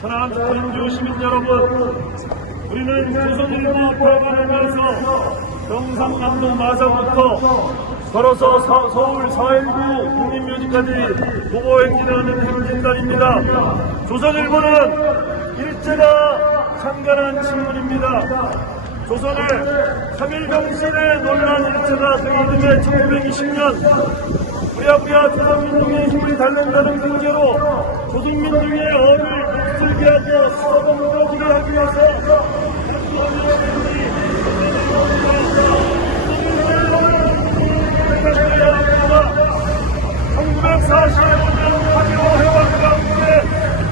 천안 민주 시민 여러분, 우리는 조선일보 위해서 경상남도 마산부터 걸어서 서, 서울 4.19 국민묘지까지 도보 행진하는 행진단입니다. 조선일보는 일제가 창간한 신문입니다. 조선의 3.1 병신의 논란 일제가 그 이듬해 1920년 부랴부랴 조선민중의 힘을 달랜다는 핑계로 조선민중의 어를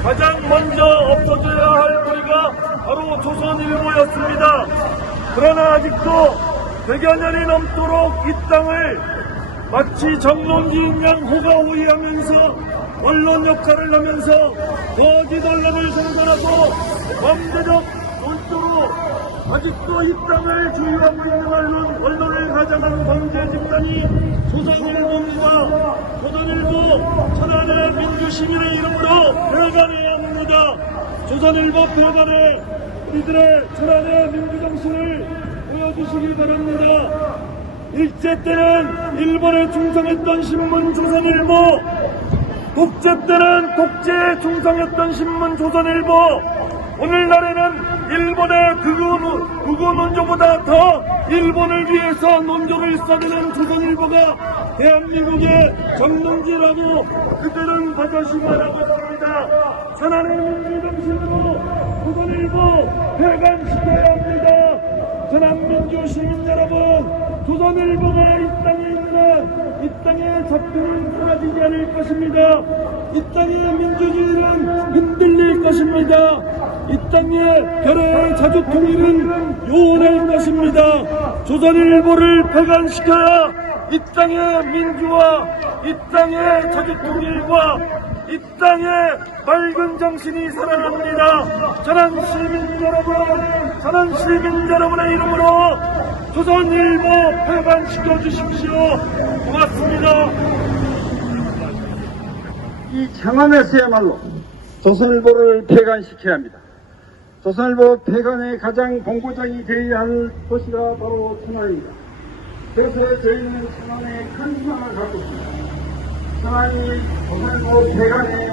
가장 먼저 없어져야 할 뿌리가 바로 조선일보였습니다. 그러나 아직도 100여 년이 넘도록 이 땅을 마치 정론지인 양 호가 호위하면서 언론 역할을 하면서 거짓 언론을 생산하고 범죄적 논조로 아직도 이 땅을 주유하고 있는 언론, 언론을 가장하는 범죄 집단이 조선일보입니다. 조선일보 천안의 민주시민의 이름으로 배반해야 합니다. 조선일보 배반에 우리들의 천안의 민주정신을 보여주시기 바랍니다. 일제 때는 일본에 충성했던 신문 조선일보, 독재 때는 독재에 충성했던 신문 조선일보, 오늘날에는 일본의 극우, 극우 논조보다 더 일본을 위해서 논조를 써내는 조선일보가 대한민국의 정론지라고 그들은 버젓이 말하고 있습니다. 천안의 민주정신으로 조선일보 폐간시켜야 합니다. 천안민주 시민 여러분, 조선일보가 이 땅에 있는 이 땅의 작품은 사라지지 않을 것입니다. 이 땅의 민주주의는 흔들릴 것입니다. 이 땅의 결의 자주 통일은 요원할 것입니다. 조선일보를 폐간시켜야 이 땅의 민주화, 이 땅의 자주 통일과 이 땅의 맑은 정신이 살아납니다. 천안 시민 여러분, 천안 시민 여러분의 이름으로 조선일보 폐반시켜 주십시오. 고맙습니다. 이 창안에서야말로 조선일보를 폐간시켜야 합니다. 조선일보 폐간의 가장 본고장이 되어야 할 도시가 바로 천안입니다. 그래서 저희는 천안에 큰 희망을 갖고 있습니다. 천안이 조선일보 폐간의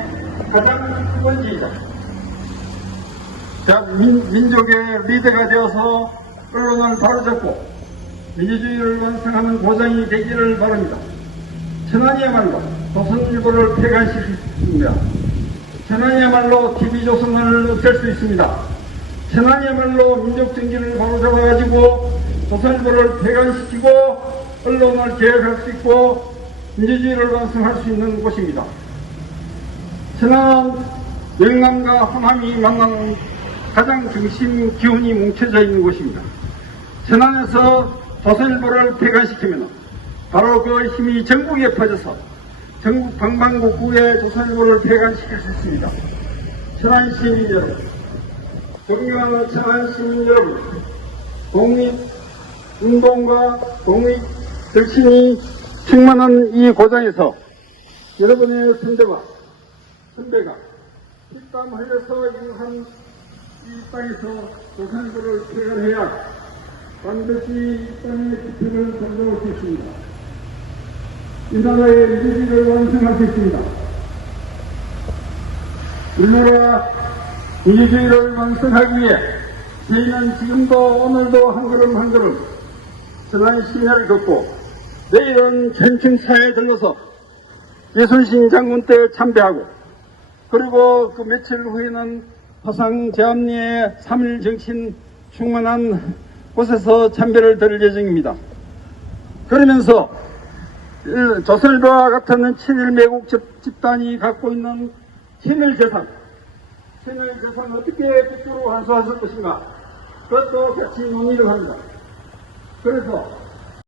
가장 수번지이자 자, 민, 민족의 리더가 되어서 언론을 바로잡고 민주주의를 완성하는 고장이 되기를 바랍니다. 천안이야말로 조선일보를 폐간시킵니다. 천안이야말로 TV조선만을 없앨 수 있습니다. 천안이야말로 민족정기를 바로잡아가지고 조선일보를 폐간시키고 언론을 개혁할 수 있고 민주주의를 완성할 수 있는 곳입니다. 천안 영남과 호남이 만나는 가장 중심 기운이 뭉쳐져 있는 곳입니다. 천안에서 조선일보를 폐간시키면 바로 그 힘이 전국에 퍼져서 전국 방방곡곡에 조선일보를 있습니다. 천안 시민 여러분, 존경하는 천안 시민 여러분, 독립 운동과 독립 정신이 충만한 이 고장에서 여러분의 선대와 선배가 피땀 흘려서 유한 이 땅에서 조선일보를 폐간해야 반드시 이 땅의 기표를 건져올 수 있습니다. 이 나라의 민주주의를 완성할 수 있습니다. 우리나라 민주주의를 완성하기 위해 저희는 지금도 오늘도 한 걸음 한 걸음 선한 심야를 걷고 내일은 전층사에 들러서 예순신 장군 때 참배하고 그리고 그 며칠 후에는 화상 제암리의 3일 정신 충만한 곳에서 참배를 드릴 예정입니다. 그러면서 일- 조선일보와 같은 친일 매국 집- 집단이 갖고 있는 친일 재산, 친일 재산 어떻게 국부로 환수하실 것인가? 그것도 같이 논의를 합니다. 그래서